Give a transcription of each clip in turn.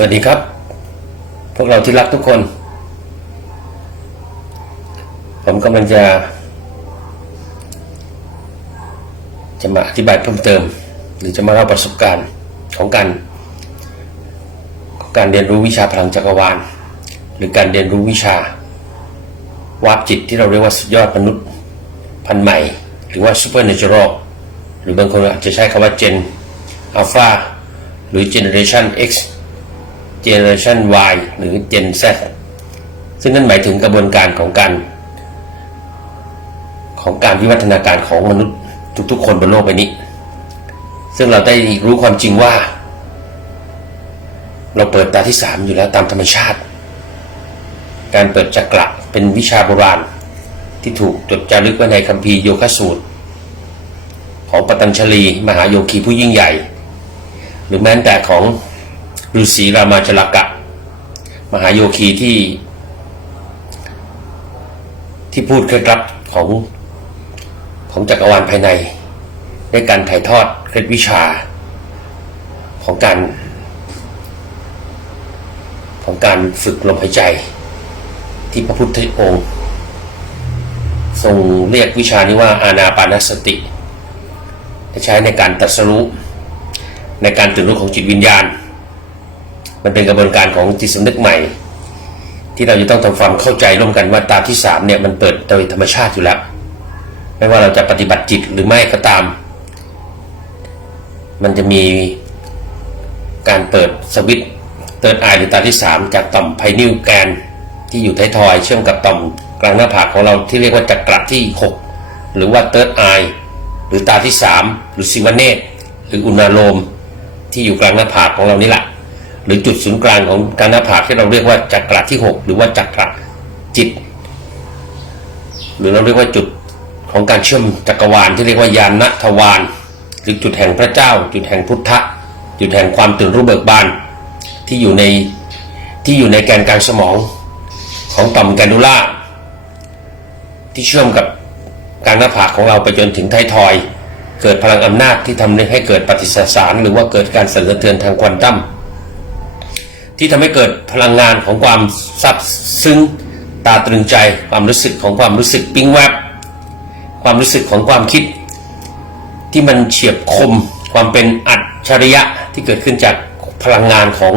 สวัสดีครับ พวกเราที่รักทุกคน ผมกำลังจะ จะมาอธิบายเพิ่มเติม หรือจะมาเล่าประสบการณ์ของการของการเรียนรู้วิชาพลังจักรวาล หรือการเรียนรู้วิชาวาบจิตที่เราเรียกว่าสุดยอดมนุษย์พันใหม่ หรือว่า supernatural หรือบางคนอาจจะใช้คำว่า gen alpha หรือ generation x generation y หรือ gen z ซึ่งนั่นหมายถึงกระบวนการของการ ของการวิวัฒนาการของมนุษย์ทุกๆ คนบนโลกใบนี้ ซึ่งเราได้รู้ความจริงว่า เราเปิดตาที่สามอยู่แล้วตามธรรมชาติ การเปิดจักระเป็นวิชาโบราณ ที่ถูกจดจารึกไว้ในคัมภีร์โยคะสูตร ของปตัญชลี มหาโยคีผู้ยิ่งใหญ่ หรือแม้แต่ของ ฤาษีรามาจลกะ มหาโยคีที่ ที่พูดเคล็ดลับของของจักรวาลภายในในการถ่ายทอดเคล็ดวิชา ของการ ของการฝึกลมหายใจ ที่พระพุทธองค์ทรงเรียกวิชานี้ว่าอานาปานสติใช้ในการตรัสรู้ในการตื่นรู้ของจิตวิญญาณ มันเป็นกระบวนการของจิตสำนึกใหม่ ที่เราจะต้องทำความเข้าใจร่วมกันว่าตาที่สามเนี่ยมันเปิดโดยธรรมชาติอยู่แล้ว ไม่ว่าเราจะปฏิบัติจิตหรือไม่ก็ตาม มันจะมีการเปิดสวิตเติร์ดไอหรือตาที่สามจากต่อมไพนิวแกนที่อยู่ท้ายทอยเชื่อมกับต่อมกลางหน้าผากของเราที่เรียกว่าจักระที่ 6 หรือว่าเติร์ดไอหรือตาที่ 3 หรือสิวเนตหรืออุณาโลมที่อยู่กลางหน้าผากของเรานี่แหละ หรือจุดศูนย์กลางของกางหน้าผากที่เราเรียกว่าจักระที่ 6 หรือว่าจักระจิต หรือเราเรียกว่าจุดของการเชื่อมจักรวาลที่เรียกว่ายานทวารหรือจุดแห่งพระเจ้า จุดแห่งพุทธะ จุดแห่งความตื่นรู้เบิกบาน ที่อยู่ในที่อยู่ในแกนกลางสมองของต่อมแกนดูล่า ที่เชื่อมกับกลางหน้าผากของเราไปจนถึงไททอย เกิดพลังอำนาจที่ทำให้เกิดปฏิสสาร หรือว่าเกิดการสั่นสะเทือนทางควอนตัม ที่ทำให้เกิดพลังงานของความซับซึ้งตาตรึงใจความรู้สึกของความรู้สึกปิ้งแวบความรู้สึกของความคิด ที่มันเฉียบคม ความเป็นอัจฉริยะที่เกิดขึ้นจากพลังงานของ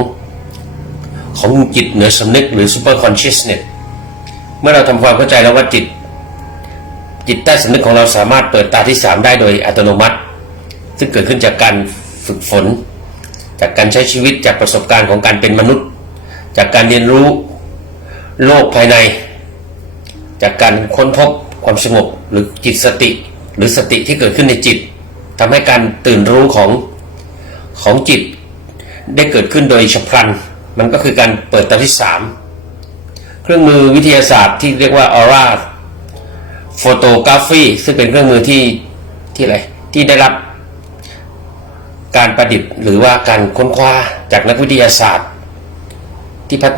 ของจิตเหนือสำนึกหรือ super consciousness เมื่อเราทำความเข้าใจแล้วว่าจิต จิตใต้สำนึกของเราสามารถเปิดตาที่สามได้โดยอัตโนมัติ ซึ่งเกิดขึ้นจากการฝึกฝน จากการใช้ชีวิตจากประสบการณ์ของการเป็นมนุษย์ จากการเรียนรู้โลกภายใน จากการค้นพบความสงบหรือจิตสติ หรือสติที่เกิดขึ้นในจิตทำให้การตื่นรู้ของของจิต ได้เกิดขึ้นโดยฉับพลัน มันก็คือการเปิดตาที่สามเครื่องมือวิทยาศาสตร์ที่เรียกว่าออร่าโฟโตกราฟีซึ่งเป็นเครื่องมือที่ที่อะไรที่ได้รับ การประดิษฐ์หรือว่าการค้นคว้าจากนักวิทยาศาสตร์ ที่พัฒ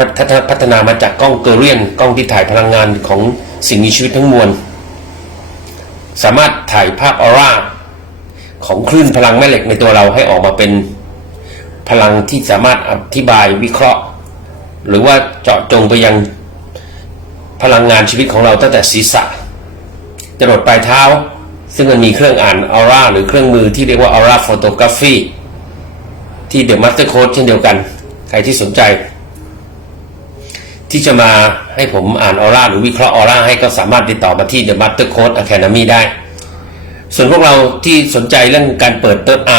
พัฒนามาจากกล้องเกอเรียนกล้องที่ถ่ายพลังงานของสิ่งมีชีวิตทั้งมวล สามารถถ่ายภาพออร่าของคลื่นพลังแม่เหล็กในตัวเราให้ออกมาเป็นพลังที่สามารถอธิบายวิเคราะห์ หรือว่าเจาะจงไปยังพลังงานชีวิตของเราตั้งแต่ศีรษะจรดปลายเท้า ซึ่งมันมีเครื่องอ่านออร่าหรือเครื่องมือที่เรียกว่าออร่าโฟโตกราฟีที่เดอะมัตเตอร์โค้ดเช่นเดียวกัน ใครที่สนใจ ที่จะมาให้ผมอ่านออร่าหรือวิเคราะห์ออร่าให้ก็สามารถติดต่อมาที่ The Master Code Academy ได้ ส่วนพวกเราที่สนใจเรื่องการเปิดเติร์ดไอ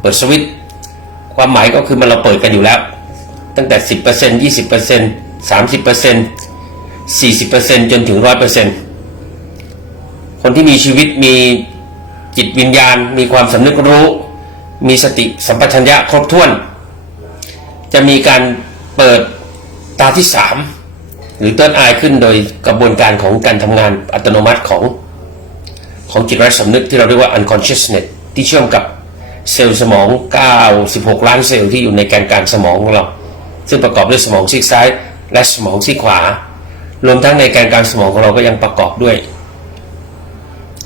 เปิดสวิตช์ความหมายก็คือมันเราเปิดกันอยู่แล้ว ตั้งแต่ 10% 20% 30% 40%จนถึง 100% คนที่มีชีวิตมีจิตวิญญาณ มีความสำนึกรู้ มีสติสัมปชัญญะครบถ้วน จะมีการเปิดตาที่สามหรือเติร์ดไอขึ้นโดยกระบวนการของการทำงานอัตโนมัติของของจิตไร้สำนึกที่เราเรียกว่า unconsciousness ที่เชื่อมกับเซลล์สมอง 96 ล้านเซลล์ที่อยู่ในแกนกลางสมองของเรา ซึ่งประกอบด้วยสมองซีกซ้าย และสมองซีกขวารวมทั้งในแกนกลางสมองของเราก็ยังประกอบด้วย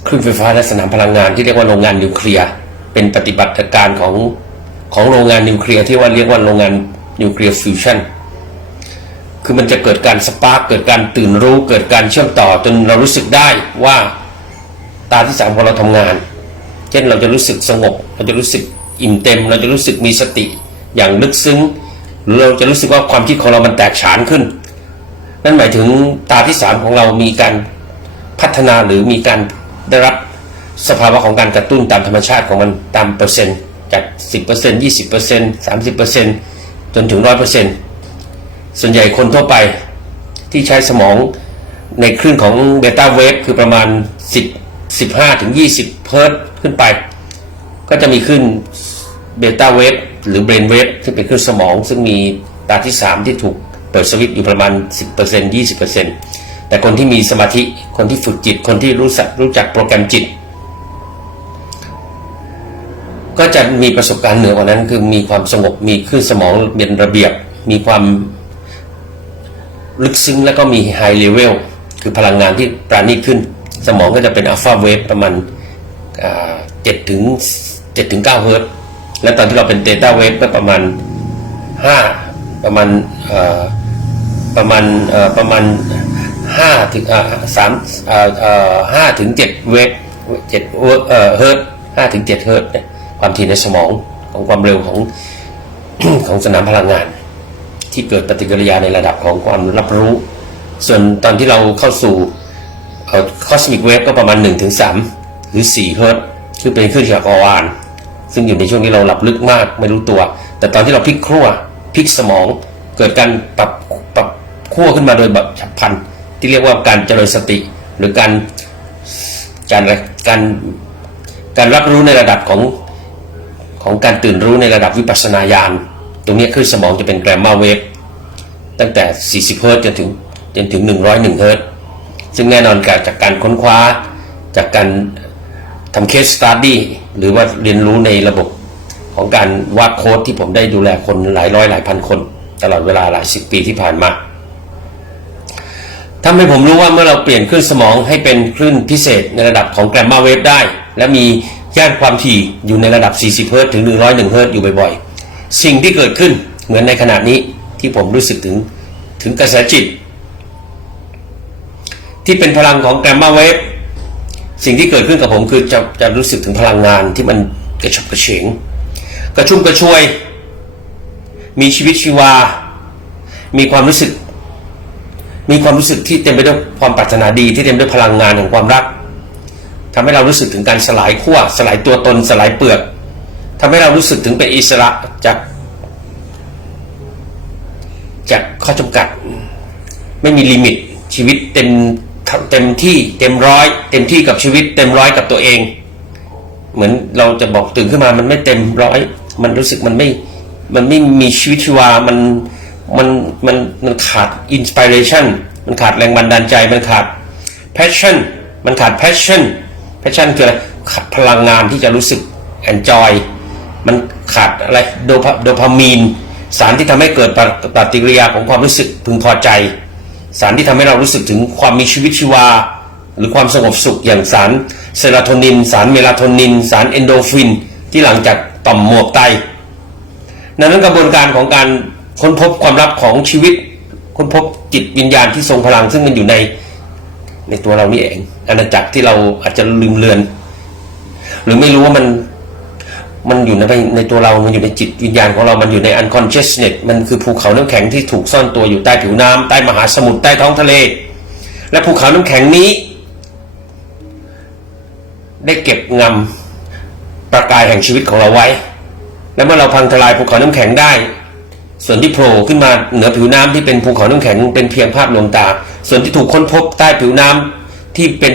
คลื่นไฟฟ้าและสนามพลังงานที่เรียกว่าโรงงานนิวเคลียร์เป็นปฏิบัติการของของโรงงานนิวเคลียร์ที่ว่าเรียกว่าโรงงานนิวเคลียร์ฟิวชั่นคือมันจะเกิดการสปาร์กเกิดการตื่นรู้ เกิดการเชื่อมต่อจนเรารู้สึกได้ว่าตาที่สามของเราทำงาน เช่นเราจะรู้สึกสงบ เราจะรู้สึกอิ่มเต็ม เราจะรู้สึกมีสติอย่างลึกซึ้ง หรือเราจะรู้สึกว่าความคิดของเรามันแตกฉานขึ้น นั่นหมายถึงตาที่สามของเรามีการพัฒนาหรือมีการ ได้รับสภาวะของการกระตุ้นตามธรรมชาติของมันตามเปอร์เซ็นต์จาก 10% 20% 30%จนถึง 100%ส่วนใหญ่คนทั่วไปที่ใช้สมองในคลื่นของเบต้าเวฟคือประมาณ 10 15ถึง20 เฮิร์ตขึ้นไป ก็จะมีขึ้นเบต้าเวฟหรือเบรนเวฟซึ่เป็นคลื่นสมอง ซึ่งมีตาที่ 3 ที่ถูกเปิดสวิตช์อยู่ประมาณ 10% 20% แต่คนที่มีสมาธิคนที่ฝึกจิต คนที่รู้สักรู้จักโปรแกรมจิต ก็จะมีประสบการณ์เหนือกว่านั้น คือมีความสงบมีคลื่นสมองเป็นระเบียบ มีความลึกซึ้งแล้วก็มีไฮเลเวลคือพลังงานที่ปราณีตขึ้น สมองก็จะเป็นอัลฟาเวฟประมาณเจ็ดถึงเจ็ดถึงเก้าเฮิร์ตและตอนที่เราเป็นเตต้าเวฟก็ประมาณห้าประมาณประมาณประมาณ ห้าถึงสามห้าถึงเจ็ดเวฟเจ็ดเฮิร์ตห้าถึงเจ็ดเฮิร์ตความถี่ในสมองของความเร็วของของสนามพลังงาน ที่เกิดปฏิกิริยาในระดับของความรับรู้ ส่วนตอนที่เราเข้าสู่คอสมิกเวฟก็ประมาณ 1-3หรือ4เฮิร์ตซ์คือเป็นคลื่นจักรวาลซึ่งอยู่ในช่วงที่เราหลับลึกมากไม่รู้ตัว แต่ตอนที่เราพลิกขั้วพลิกสมอง เกิดการปรับปรับขั้วขึ้นมาโดยแบบฉับพลัน ที่เรียกว่าการเจริญสติ หรือการการอะไรการการรับรู้ในระดับของของการตื่นรู้ในระดับวิปัสสนาญาณตรงนี้คือสมองจะเป็นแกรมมาเวฟตั้งแต่ 40 เฮิร์ตจนถึงจนถึง 101 เฮิร์ตซึ่งแน่นอนการจากการค้นคว้าจากการทำเคสสต u ดี้หรือว่าเรียนรู้ในระบบของการวาดโค้ดที่ผมได้ดูแลคนหลายร้อยหลายพันคน ตลอดเวลาหลายสิบปีที่ผ่านมา ทำให้ผมรู้ว่าเมื่อเราเปลี่ยนคลื่นสมองให้เป็นคลื่นพิเศษในระดับของแกรมมาเวฟได้ และมีย่านความถี่อยู่ในระดับ 40 เฮิร์ตซ์ถึง 101 เฮิร์ตซ์อยู่บ่อยๆ สิ่งที่เกิดขึ้นเหมือนในขณะนี้ที่ผมรู้สึกถึงถึงกระแสจิต ที่เป็นพลังของแกรมมาเวฟสิ่งที่เกิดขึ้นกับผมคือจะจะรู้สึกถึงพลังงานที่มันกระฉับกระเฉงกระชุ่มกระชวย มีชีวิตชีวา มีความรู้สึก มีความรู้สึกที่เต็มไปด้วยความปรารถนาดีที่เต็มด้วยพลังงานแห่งความรักทำให้เรารู้สึกถึงการสลายขั้วสลายตัวตนสลายเปลือกทำให้เรารู้สึกถึงเป็นอิสระจาก จากข้อจำกัด ไม่มีลิมิตชีวิตเต็มเต็มที่เต็มร้อย เต็มที่กับชีวิต เต็มร้อยกับตัวเอง เหมือนเราจะบอกตื่นขึ้นมามันไม่เต็มร้อย มันรู้สึกมันไม่มันไม่มีชีวิตชีวามัน มันมันมันขาดอินสปิเรชันมันขาดแรงบันดาลใจ มันขาด passion มันขาด passion passion คืออะไรขาดพลังงานที่จะรู้สึก enjoy มันขาดอะไรโดพาโดพามีน สารที่ทำให้เกิดปฏิกิริยาของความรู้สึกพึงพอใจ สารที่ทำให้เรารู้สึกถึงความมีชีวิตชีวา หรือความสงบสุขอย่างสารเซโรโทนิน สารเมลาโทนิน สารเอนโดฟิน ที่หลังจากต่อมหมวกไตนั้นกระบวนการของการ ค้นพบความลับของชีวิต ค้นพบจิตวิญญาณที่ทรงพลังซึ่งมันอยู่ในในตัวเรานี่เองอาณาจักรที่เราอาจจะลืมเลือน หรือไม่รู้ว่ามันมันอยู่ในในตัวเรา มันอยู่ในจิตวิญญาณของเรา มันอยู่ใน unconsciousness มันคือภูเขาน้ำแข็งที่ถูกซ่อนตัวอยู่ใต้ผิวน้ำใต้มหาสมุทร ใต้ท้องทะเล และภูเขาน้ำแข็งนี้ ได้เก็บงำประกายแห่งชีวิตของเราไว้ และเมื่อเราพังทลายภูเขาน้ำแข็งได้ ส่วนที่โผล่ขึ้นมาเหนือผิวน้ำที่เป็นภูเขาน้ำแข็งเป็นเพียงภาพลวงตา ส่วนที่ถูกค้นพบใต้ผิวน้ำที่เป็น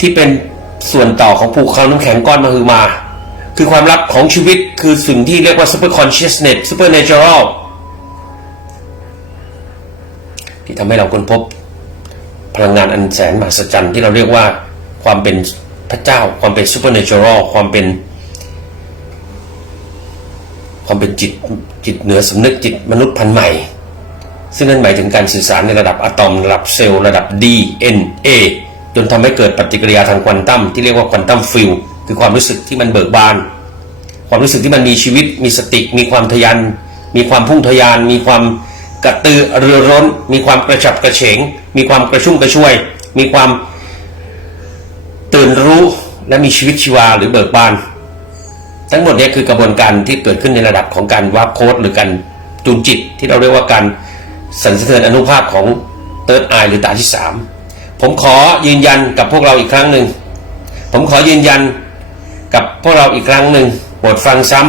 ที่เป็นส่วนต่อของภูเขาน้ำแข็งก้อนมหึมา คือความลับของชีวิตคือสิ่งที่เรียกว่า super consciousness supernatural ที่ทำให้เราค้นพบพลังงานอันแสนมหัศจรรย์ที่เราเรียกว่าความเป็นพระเจ้า ความเป็น supernatural ความเป็น ความเป็นจิตจิตเหนือสำนึกจิตมนุษย์พันธุ์ใหม่ ซึ่งนั่นหมายถึงการสื่อสารในระดับอะตอมระดับเซลล์ระดับ DNA จนทำให้เกิดปฏิกิริยาทางควอนตัมที่เรียกว่าควอนตัมฟิลคือความรู้สึกที่มันเบิกบาน ความรู้สึกที่มันมีชีวิต มีสติ มีความทะยาน มีความพุ่งทะยาน มีความกระตือรือร้น มีความกระฉับกระเฉง มีความกระชุ่มกระชวย มีความตื่นรู้และมีชีวิตชีวาหรือเบิกบาน ทั้งหมดนี้คือกระบวนการที่เกิดขึ้นในระดับของการวาร์ปโค้ดหรือการจูนจิต ที่เราเรียกว่าการสันสะเทือนอนุภาคของเติร์ดไอหรือตาที่สามผมขอยืนยันกับพวกเราอีกครั้งหนึ่ง ผมขอยืนยันกับพวกเราอีกครั้งหนึ่งโปรดฟังซ้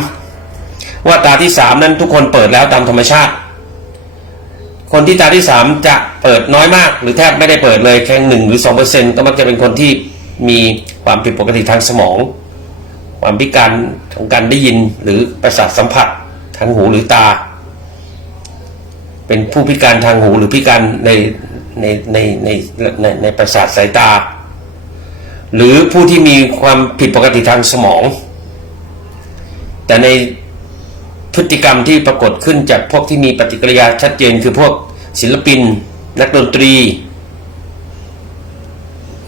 ำว่าตาที่สามนั้นทุกคนเปิดแล้วตามธรรมชาติ คนที่ตาที่สามจะเปิดน้อยมาก หรือแทบไม่ได้เปิดเลยแค่หนึ่งหรือสองเปอร์เซนต์ก็มักจะเป็นคนที่มีความผิดปกติทางสมอง ความพิการของการได้ยินหรือประสาทสัมผัสทางหูหรือตา เป็นผู้พิการทางหูหรือพิการในในในในในในประสาทสายตา หรือผู้ที่มีความผิดปกติทางสมอง แต่ในพฤติกรรมที่ปรากฏขึ้นจากพวกที่มีปฏิกิริยาชัดเจน คือพวกศิลปิน นักดนตรี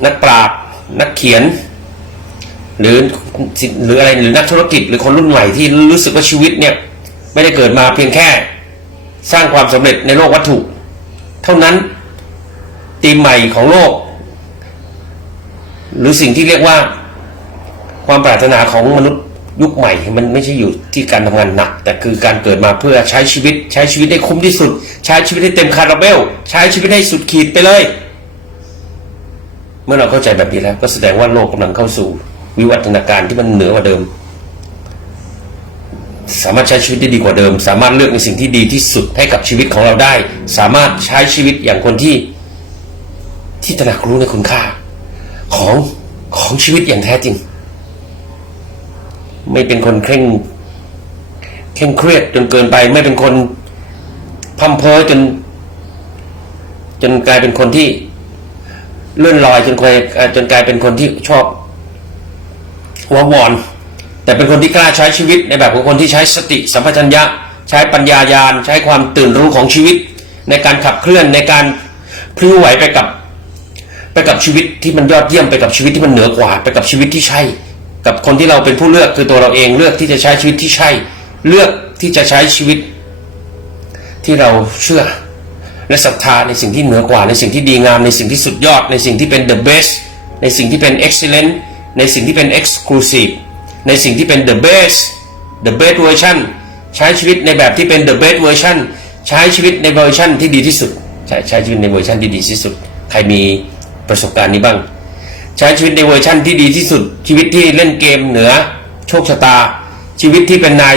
นักปราชญ์นักเขียน หรือหรืออะไรหรือนักธุรกิจหรือคนรุ่นใหม่ที่รู้สึกว่าชีวิตเนี่ยไม่ได้เกิดมาเพียงแค่ สร้างความสำเร็จในโลกวัตถุ เท่านั้นตีมใหม่ของโลก หรือสิ่งที่เรียกว่าความปรารถนาของมนุษย์ยุคใหม่ มันไม่ใช่อยู่ที่การทำงานหนัก แต่คือการเกิดมาเพื่อใช้ชีวิต ใช้ชีวิตให้คุ้มที่สุด ใช้ชีวิตให้เต็มคาราเบล ใช้ชีวิตให้สุดขีดไปเลย เมื่อเราเข้าใจแบบนี้แล้ว ก็แสดงว่าโลกกำลังเข้าสู่ วิวัฒนาการที่มันเหนือกว่าเดิม สามารถใช้ชีวิตได้ดีกว่าเดิม สามารถเลือกในสิ่งที่ดีที่สุดให้กับชีวิตของเราได้ สามารถใช้ชีวิตอย่างคนที่ ที่ตระหนักรู้ในคุณค่า ของของชีวิตอย่างแท้จริง ไม่เป็นคนเคร่งเคร่งเครียดจนเกินไป ไม่เป็นคนพัมเพอจน จนกลายเป็นคนที่เลื่อนลอยจนกลายจนกลายเป็นคนที่ชอบ หัววอน แต่เป็นคนที่กล้าใช้ชีวิตในแบบของคนที่ใช้สติสัมปชัญญะ ใช้ปัญญายาณใช้ความตื่นรู้ของชีวิต ในการขับเคลื่อนในการพลิ้วไหวไปกับไปกับชีวิตที่มันยอดเยี่ยมไปกับชีวิตที่มันเหนือกว่า ไปกับชีวิตที่ใช่ กับคนที่เราเป็นผู้เลือกคือตัวเราเองเลือกที่จะใช้ชีวิตที่ใช่ เลือกที่จะใช้ชีวิต ที่เราเชื่อและศรัทธาในสิ่งที่เหนือกว่าในสิ่งที่ดีงามในสิ่งที่สุดยอดในสิ่งที่เป็น the best ในสิ่งที่เป็น excellent ในสิ่งที่เป็น exclusive ในสิ่งที่เป็น the best the best version ใช้ชีวิตในแบบที่เป็น the best version ใช้ชีวิตในเวอร์ชันที่ดีที่สุด ใช้ใช้ชีวิตในเวอร์ชันที่ดีที่สุด ใครมีประสบการณ์นี้บ้าง ใช้ชีวิตในเวอร์ชันที่ดีที่สุด ชีวิตที่เล่นเกมเหนือโชคชะตา ชีวิตที่เป็นนาย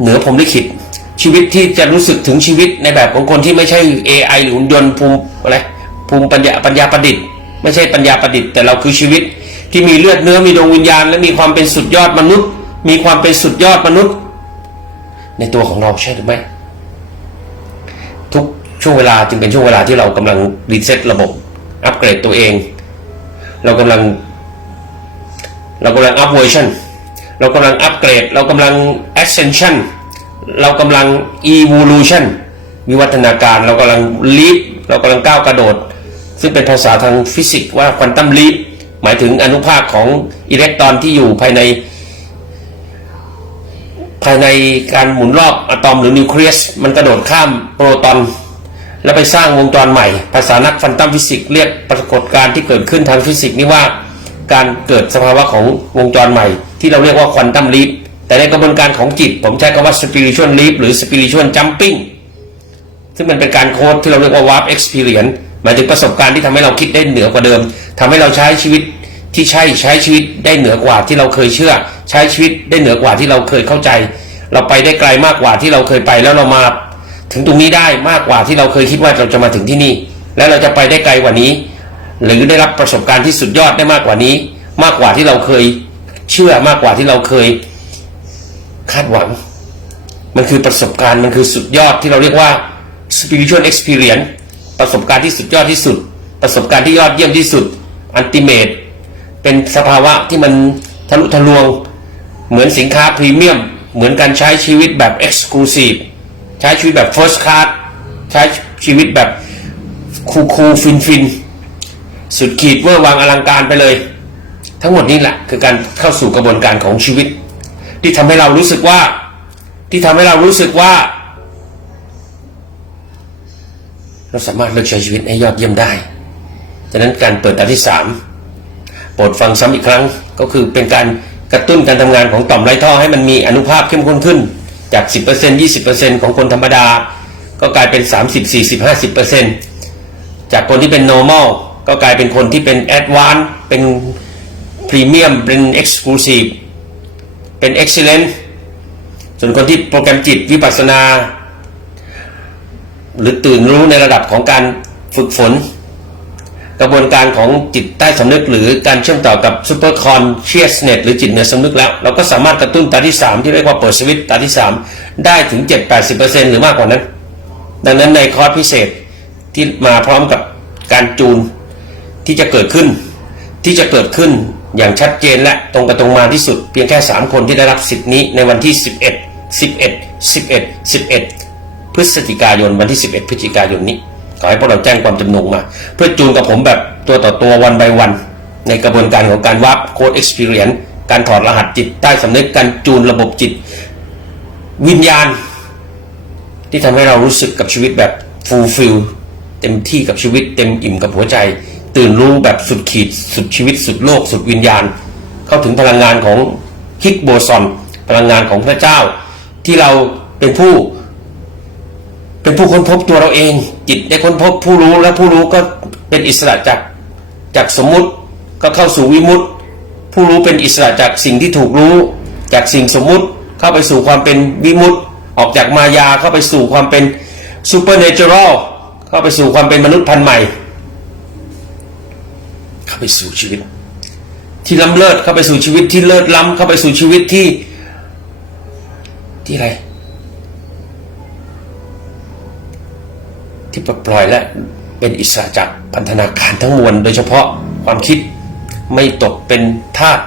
เหนือผมลิขิตชีวิตที่จะรู้สึกถึงชีวิตในแบบของคนที่ไม่ใช่ AI หรือหุ่นยนต์ภูมิอะไรภูมิปัญญาปัญญาประดิษฐ์ ไม่ใช่ปัญญาประดิษฐ์แต่เราคือชีวิต ที่มีเลือดเนื้อมีดวงวิญญาณ และมีความเป็นสุดยอดมนุษย์ มีความเป็นสุดยอดมนุษย์ ในตัวของเราใช่หรือไม่ทุกช่วงเวลาจึงเป็นช่วงเวลาที่เรากำลังรีเซ็ตระบบ อัปเกรดตัวเอง เรากำลัง เรากำลังอัพเวอร์ชันเรากำลังอัปเกรด เรากำลัง ascension เรากำลัง evolution วิวัฒนาการ เรากำลัง leap เรากำลังก้าวกระโดด ซึ่งเป็นภาษาทางฟิสิกส์ว่า quantum leap หมายถึงอนุภาคของอิเล็กตรอนที่อยู่ภายใน ภายในการหมุนรอบอะตอมหรือนิวเคลียส มันกระโดดข้ามโปรตอน แล้วไปสร้างวงจรใหม่ ภาษานักฟันตัมฟิสิกส์เรียกปรากฏการณ์ที่เกิดขึ้นทางฟิสิกส์นี้ว่าการเกิดสภาวะของวงจรใหม่ ที่เราเรียกว่าควอนตัมลีปแต่ในกระบวนการของจิต ผมใช้คำว่า spiritual leap หรือ spiritual jumping ซึ่งมันเป็นการโค้ดที่เราเรียกว่า warp experience หมายถึงประสบการณ์ที่ทำให้เราคิดได้เหนือกว่าเดิมทำให้เราใช้ชีวิตที่ใช่ใช้ชีวิตได้เหนือกว่าที่เราเคยเชื่อ ใช้ชีวิตได้เหนือกว่าที่เราเคยเข้าใจ เราไปได้ไกลมากกว่าที่เราเคยไปแล้วเรามา ถึงตรงนี้ได้มากกว่าที่เราเคยคิดว่าเราจะมาถึงที่นี่ และเราจะไปได้ไกลกว่านี้ หรือได้รับประสบการณ์ที่สุดยอดได้มากกว่านี้ มากกว่าที่เราเคยเชื่อมากกว่าที่เราเคย คาดหวัง มันคือประสบการณ์มันคือสุดยอดที่เราเรียกว่า spiritual experience ประสบการณ์ที่สุดยอดที่สุด ประสบการณ์ที่ยอดเยี่ยมที่สุด ultimate เป็นสภาวะที่มันทะลุทะลวง เหมือนสินค้าพรีเมียม เหมือนการใช้ชีวิตแบบ exclusive ใช้ชีวิตแบบ first class ใช้ชีวิตแบบคูคูฟินฟินสุดขีดเวอร์วางอลังการไปเลย ทั้งหมดนี้แหละคือการเข้าสู่กระบวนการของชีวิต ที่ทำให้เรารู้สึกว่า ที่ทำให้เรารู้สึกว่า เราสามารถเลือกใช้ชีวิตให้ยอดเยี่ยมได้ฉะนั้นการเปิดตาที่สามโปรดฟังซ้ำอีกครั้งก็คือเป็นการกระตุ้นการทำงานของต่อมไรท่อให้มันมีอนุภาพเข้มข้นขึ้นจาก 10% 20%ของคนธรรมดา ก็กลายเป็น 30 40 50%จากคนที่เป็น normal ก็กลายเป็นคนที่เป็น advanced เป็น premium เป็น exclusive เป็น excellent ส่วนคนที่โปรแกรมจิตวิปัสสนา หรือตื่นรู้ในระดับของการฝึกฝน กระบวนการของจิตใต้สำนึก หรือการเชื่อมต่อกับ super consciousness หรือจิตเหนือสำนึกแล้ว เราก็สามารถกระตุ้นตาที่ 3 ที่เรียกว่าเปิดสวิตช์ตาที่ 3 ได้ถึง 7-80%หรือมากกว่านั้น ดังนั้นในคอร์สพิเศษที่มาพร้อมกับการจูนที่จะเกิดขึ้น ที่จะเกิดขึ้นอย่างชัดเจนและตรงไปตรงมาที่สุด เพียงแค่ 3 คนที่ได้รับสิทธินี้ในวันที่ 11 11 11 11 พฤศจิกายนวันที่ 11 พฤศจิกายนนี้ ขอให้พวกเราแจ้งความจำนงมา เพื่อจูนกับผมแบบตัวต่อตัววัน by วัน ในกระบวนการของการวับโค้ด experience การถอดรหัสจิตใต้สำนึกการจูนระบบจิต วิญญาณ ที่ทำให้เรารู้สึกกับชีวิตแบบ fulfill เต็มที่กับชีวิตเต็มอิ่มกับหัวใจ ตื่นรู้แบบสุดขีด สุดชีวิต สุดโลก สุดวิญญาณ เข้าถึงพลังงานของฮิกโบซอนพลังงานของพระเจ้า ที่เราเป็นผู้ เป็นผู้ค้นพบตัวเราเอง จิตได้ค้นพบผู้รู้และผู้รู้ก็เป็นอิสระจากจากสมมุติก็เข้าสู่วิมุตติ ผู้รู้เป็นอิสระจากสิ่งที่ถูกรู้ จากสิ่งสมมุติเข้าไปสู่ความเป็นวิมุตติ ออกจากมายาเข้าไปสู่ความเป็นซูเปอร์เนเจอรัลเข้าไปสู่ความเป็นมนุษย์พันธุ์ใหม่ เข้าไปสู่ชีวิต ที่ล้ำเลิศเข้าไปสู่ชีวิตที่เลิศล้ำเข้าไปสู่ชีวิตที่ที่อะไร ที่ปลดปล่อยและเป็นอิสระจากพันธนาการทั้งมวล โดยเฉพาะความคิดไม่ตกเป็นทาส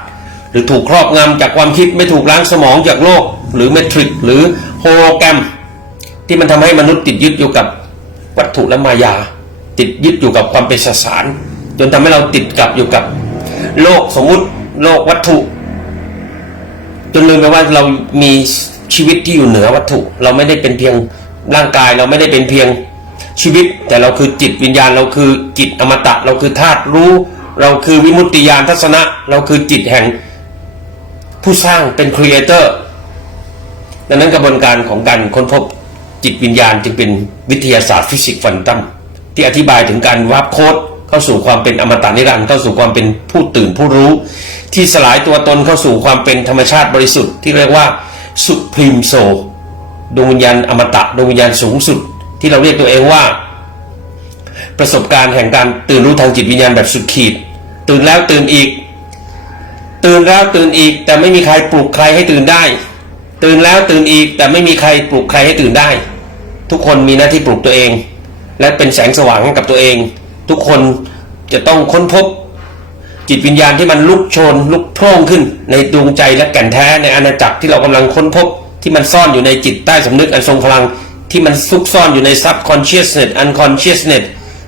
หรือถูกครอบงำจากความคิดไม่ถูกล้างสมองจากโลก หรือเมทริก หรือโฮโลแกรม ที่มันทำให้มนุษย์ติดยึดอยู่กับวัตถุและมายา ติดยึดอยู่กับความเป็นสสาร จนทำให้เราติดกับอยู่กับ โลกสมมุติโลกวัตถุ จนลืมไปว่าเรามีชีวิตที่อยู่เหนือวัตถุ เราไม่ได้เป็นเพียงร่างกายเราไม่ได้เป็นเพียง ชีวิต แต่เราคือจิตวิญญาณเราคือจิตอมตะ เราคือธาตุรู้ เราคือวิมุตติญาณทัศนะ เราคือจิตแห่งผู้สร้างเป็นครีเอเตอร์ดังนั้นกระบวนการของการค้นพบจิตวิญญาณจึงเป็นวิทยาศาสตร์ฟิสิกส์ควอนตัมที่อธิบายถึงการวับโค้ดเข้าสู่ความเป็นอมตะนิรันดร์เข้าสู่ความเป็นผู้ตื่นผู้รู้ ที่สลายตัวตนเข้าสู่ความเป็นธรรมชาติบริสุทธิ์ที่เรียกว่าสุพรีมโซดวงวิญญาณอมตะดวงวิญญาณสูงสุด ที่เราเรียกตัวเองว่า ประสบการณ์แห่งการตื่นรู้ทางจิตวิญญาณแบบสุดขีด ตื่นแล้วตื่นอีก ตื่นแล้วตื่นอีก แต่ไม่มีใครปลุกใครให้ตื่นได้ ตื่นแล้วตื่นอีก แต่ไม่มีใครปลุกใครให้ตื่นได้ ทุกคนมีหน้าที่ปลุกตัวเอง และเป็นแสงสว่างให้กับตัวเอง ทุกคนจะต้องค้นพบจิตวิญญาณที่มันลุกโชนลุกโพร่งขึ้น ในดวงใจและแก่นแท้ในอาณาจักรที่เรากำลังค้นพบที่มันซ่อนอยู่ในจิตใต้สำนึกอันทรงพลัง ที่มันซุกซ่อนอยู่ใน subconsciousness unconsciousness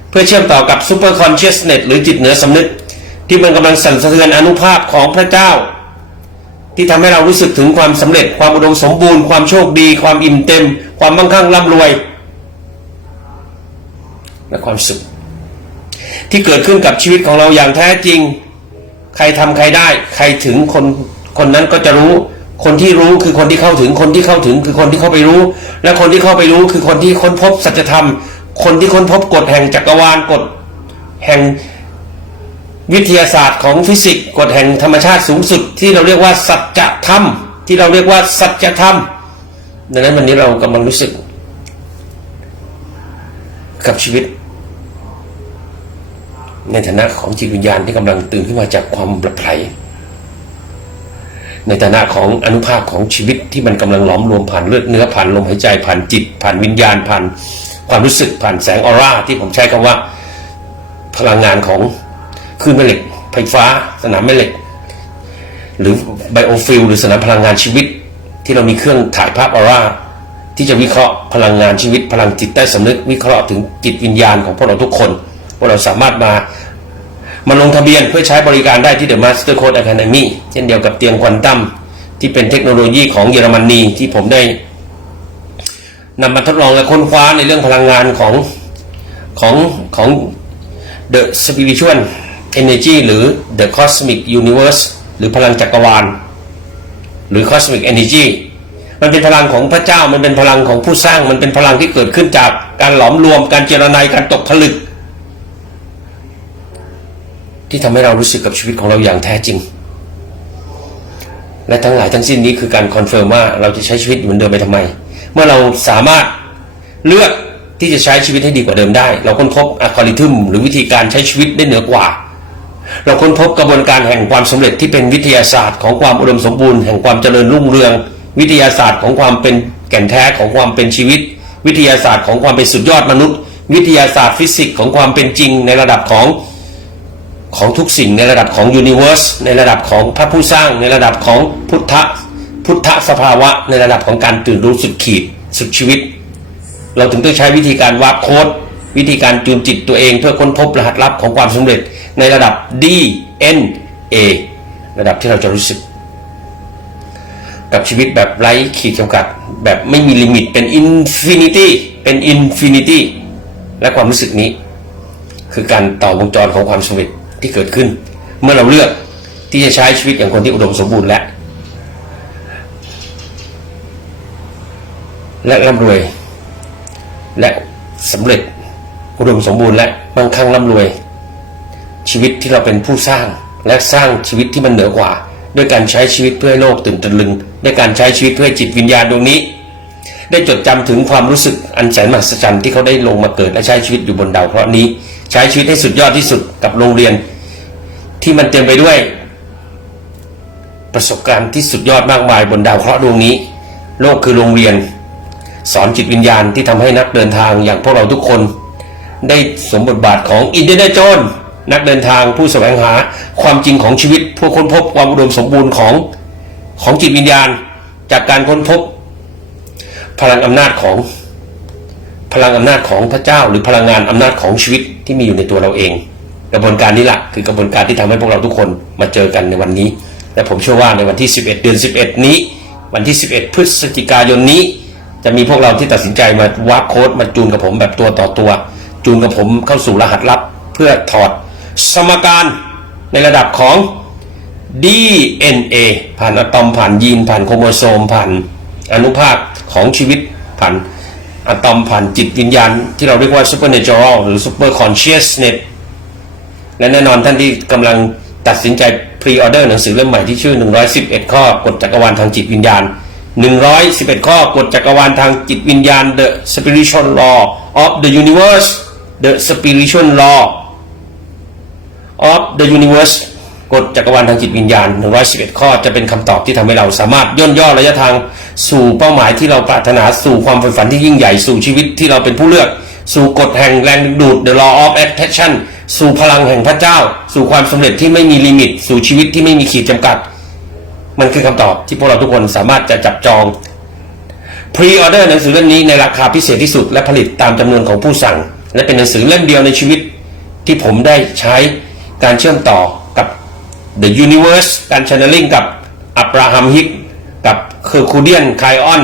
เพื่อเชื่อมต่อกับ super consciousness หรือจิตเหนือสำนึก ที่มันกำลังสั่นสะเทือนอนุภาพของพระเจ้า ที่ทำให้เรารู้สึกถึงความสำเร็จ ความอุดมสมบูรณ์ ความโชคดี ความอิ่มเต็ม ความมั่งคั่งร่ำรวย และความสุข ที่เกิดขึ้นกับชีวิตของเราอย่างแท้จริง ใครทำใครได้ ใครถึงคนคนนั้นก็จะรู้ คนที่รู้คือคนที่เข้าถึงคนที่เข้าถึงคือคนที่เข้าไปรู้ และคนที่เข้าไปรู้คือคนที่ค้นพบสัจธรรม คนที่ค้นพบกฎแห่งจักรวาลกฎแห่งวิทยาศาสตร์ของฟิสิกส์กฎแห่งธรรมชาติสูงสุด ที่เราเรียกว่าสัจธรรม ที่เราเรียกว่าสัจธรรมดังนั้นวันนี้เรากำลังรู้สึก กับชีวิต ในฐานะของจิตวิญญาณที่กำลังตื่นขึ้นมาจากความประไพร ในฐานะของอนุภาคของชีวิตที่มันกำลังหลอมรวมผ่านเลือดเนื้อผ่านลมหายใจผ่านจิต ผ่านวิญญาณผ่านความรู้สึกผ่านแสงออร่าที่ผมใช้คำว่า พลังงานของคลื่นแม่เหล็ก ไฟฟ้า สนามแม่เหล็ก หรือไบโอฟิลหรือสนามพลังงานชีวิต ที่เรามีเครื่องถ่ายภาพออร่าที่จะวิเคราะห์พลังงานชีวิต พลังจิตใต้สำนึกวิเคราะห์ถึงจิตวิญญาณของพวกเราทุกคนพวกเราสามารถมา มาลงทะเบียนเพื่อใช้บริการได้ที่ The Master Code Academy เช่นเดียวกับเตียงควอนตัมที่เป็นเทคโนโลยีของเยอรมนีที่ผมได้นำมาทดลองและค้นคว้าในเรื่องพลังงานของของของ the spiritual energy หรือ the cosmic universe หรือพลังจักรวาล หรือ cosmic energy มันเป็นพลังของพระเจ้ามันเป็นพลังของผู้สร้างมันเป็นพลังที่เกิดขึ้นจากการหลอมรวมการเจรนายการตกผลึก ที่ทำให้เรารู้สึกกับชีวิตของเราอย่างแท้จริง และทั้งหลายทั้งสิ้นนี้คือการคอนเฟิร์มว่าเราจะใช้ชีวิตเหมือนเดิมไปทำไม เมื่อเราสามารถเลือกที่จะใช้ชีวิตให้ดีกว่าเดิมได้ เราค้นพบอัลกอริทึมหรือวิธีการใช้ชีวิตได้เหนือกว่า เราค้นพบกระบวนการแห่งความสำเร็จที่เป็นวิทยาศาสตร์ของความอุดมสมบูรณ์แห่งความเจริญรุ่งเรือง วิทยาศาสตร์ของความเป็นแก่นแท้ของความเป็นชีวิต วิทยาศาสตร์ของความเป็นสุดยอดมนุษย์ วิทยาศาสตร์ฟิสิกส์ของความเป็นจริงในระดับของ ของทุกสิ่งในระดับของยูนิเวอร์สในระดับของพระผู้สร้าง ในระดับของพุทธพุทธสภาวะ ในระดับของการตื่นรู้สุดขีดสุดชีวิต เราถึงต้องใช้วิธีการวาร์ปโค้ดวิธีการจูนจิตตัวเองเพื่อค้นพบรหัสลับของความสำเร็จในระดับ D N A ระดับที่เราจะรู้สึก กับชีวิตแบบไร้ขีดจำกัด แบบไม่มีลิมิตเป็นอินฟินิตี้เป็นอินฟินิตี้และความรู้สึกนี้ คือการต่อวงจรของความสำเร็จ ที่เกิดขึ้น เมื่อเราเลือกที่จะใช้ชีวิตอย่างคนที่อุดมสมบูรณ์และ และร่ำรวย และสำเร็จอุดมสมบูรณ์และมั่งคั่งร่ำรวย ชีวิตที่เราเป็นผู้สร้างและสร้างชีวิตที่มันเหนือกว่า ด้วยการใช้ชีวิตเพื่อให้โลกตื่นตะลึงด้วยการใช้ชีวิตเพื่อจิตวิญญาณดวงนี้ ได้จดจำถึงความรู้สึกอันแสนมหัศจรรย์ที่เขาได้ลงมาเกิดและใช้ชีวิตอยู่บนดาวเคราะห์นี้ ใช้ชีวิตให้สุดยอดที่สุดกับโรงเรียน ที่มันเต็มไปด้วย ประสบการณ์ที่สุดยอดมากมายบนดาวเคราะห์ดวงนี้ โลกคือโรงเรียน สอนจิตวิญญาณที่ทำให้นักเดินทางอย่างพวกเราทุกคน ได้สมบทบาทของอินเดียนาโจนนักเดินทางผู้แสวงหาความจริงของชีวิตผู้ค้นพบความอุดมสมบูรณ์ของของจิตวิญญาณ จากการค้นพบ พลังอำนาจของ พลังอำนาจของพระเจ้า หรือพลังงานอำนาจของชีวิตที่มีอยู่ในตัวเราเอง กระบวนการนี้แหละคือกระบวนการที่ทำให้พวกเราทุกคนมาเจอกันในวันนี้ และผมเชื่อว่าในวันที่ 11 เดือน 11 นี้ วันที่ 11 พฤศจิกายนนี้ จะมีพวกเราที่ตัดสินใจมาวาร์ปโค้ดมาจูนกับผมแบบตัวต่อตัว จูนกับผมเข้าสู่รหัสลับเพื่อถอดสมการในระดับของ DNA ผ่านอะตอมผ่านยีนผ่านโครโมโซมผ่านอนุภาคของชีวิตผ่าน อะตอมผ่านจิตวิญญาณ ที่เราเรียกว่า supernatural หรือ super consciousness และแน่นอนท่านที่กำลังตัดสินใจพรีออเดอร์หนังสือเล่มใหม่ที่ชื่อ 111 ข้อกฎจักรวาลทางจิตวิญญาณ 111 ข้อกฎจักรวาลทางจิตวิญญาณ the spiritual law of the universe the spiritual law of the universe กฎจักรวาลทางจิตวิญญาณ 111 ข้อจะเป็นคำตอบที่ทำให้เราสามารถย่นย่อระยะทางสู่เป้าหมายที่เราปรารถนาสู่ความใฝ่ฝันที่ยิ่งใหญ่สู่ชีวิตที่เราเป็นผู้เลือก สู่กฎแห่งแรงดูด the law of attraction สู่พลังแห่งพระเจ้า สู่ความสำเร็จที่ไม่มีลิมิต สู่ชีวิตที่ไม่มีขีดจำกัด มันคือคำตอบที่พวกเราทุกคนสามารถจะจับจองพรีออเดอร์หนังสือเล่มนี้ในราคาพิเศษที่สุดและผลิตตามจำนวนของผู้สั่ง และเป็นหนังสือเล่มเดียวในชีวิตที่ผมได้ใช้การเชื่อมต่อ The Universe การ channeling กับอับราฮัมฮิกกับเคอร์คูเดียนไคออน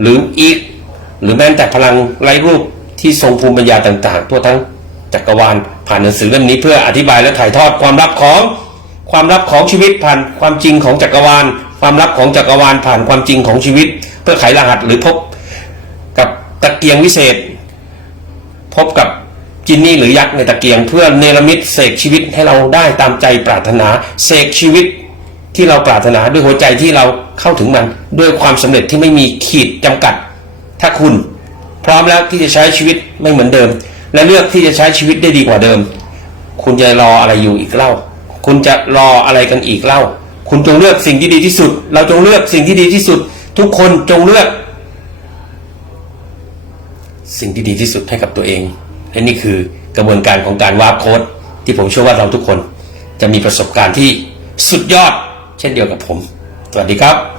หรืออีกหรือแม้แต่พลังไร้รูปที่ทรงภูมิปัญญาต่างๆ ทั่วทั้งจักรวาลผ่านหนังสือเล่มนี้เพื่ออธิบายและถ่ายทอดความลับของความลับของชีวิตผ่านความจริงของจักรวาล ความลับของจักรวาลผ่านความจริงของชีวิต เพื่อไขรหัสหรือพบกับตะเกียงวิเศษ พบกับ จินนี่หรือยักษ์ในตะเกียง เพื่อเนรมิตเสกชีวิตให้เราได้ตามใจปรารถนาเสกชีวิตที่เราปรารถนาด้วยหัวใจที่เราเข้าถึงมัน ด้วยความสำเร็จที่ไม่มีขีดจำกัด ถ้าคุณ พร้อมแล้วที่จะใช้ชีวิตไม่เหมือนเดิม และเลือกที่จะใช้ชีวิตได้ดีกว่าเดิม คุณจะรออะไรอยู่อีกเล่า คุณจะรออะไรกันอีกเล่า คุณจงเลือกสิ่งที่ดีที่สุด เราจงเลือกสิ่งที่ดีที่สุด ทุกคนจงเลือก สิ่งที่ดีที่สุดให้กับตัวเอง และนี่คือกระบวนการของการวาร์ปโค้ดที่ผมเชื่อว่าเราทุกคนจะมีประสบการณ์ที่สุดยอดเช่นเดียวกับผม สวัสดีครับ